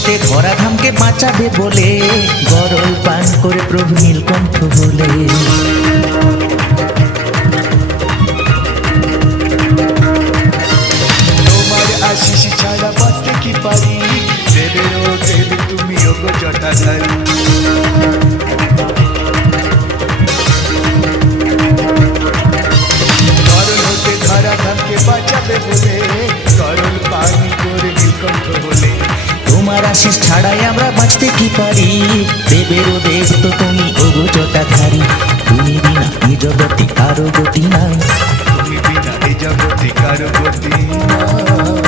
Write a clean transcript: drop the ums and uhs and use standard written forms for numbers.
হতে ধরাধামকে বাঁচাবে বলে গরল পান করে প্রভু নীলকণ্ঠ বলে। তোমার আশিস ছাড়া বাঁচতে কি পারি, দেবেরও দেব তুমি ওগো জটাধারী। গরল হতে ধরাধামকে বাঁচাবে বলে গরল পান করে নীলকণ্ঠ বলে। তোমার আশিস ছাড়াই আমরা বাঁচতে কি পারি, দেবেরও দেব তো তুমি ওগো জটাধারী। তুমি বিনা এই জগতে কারো গতি নাই, তুমি বিনা এই জগতে কারো গতি নাই।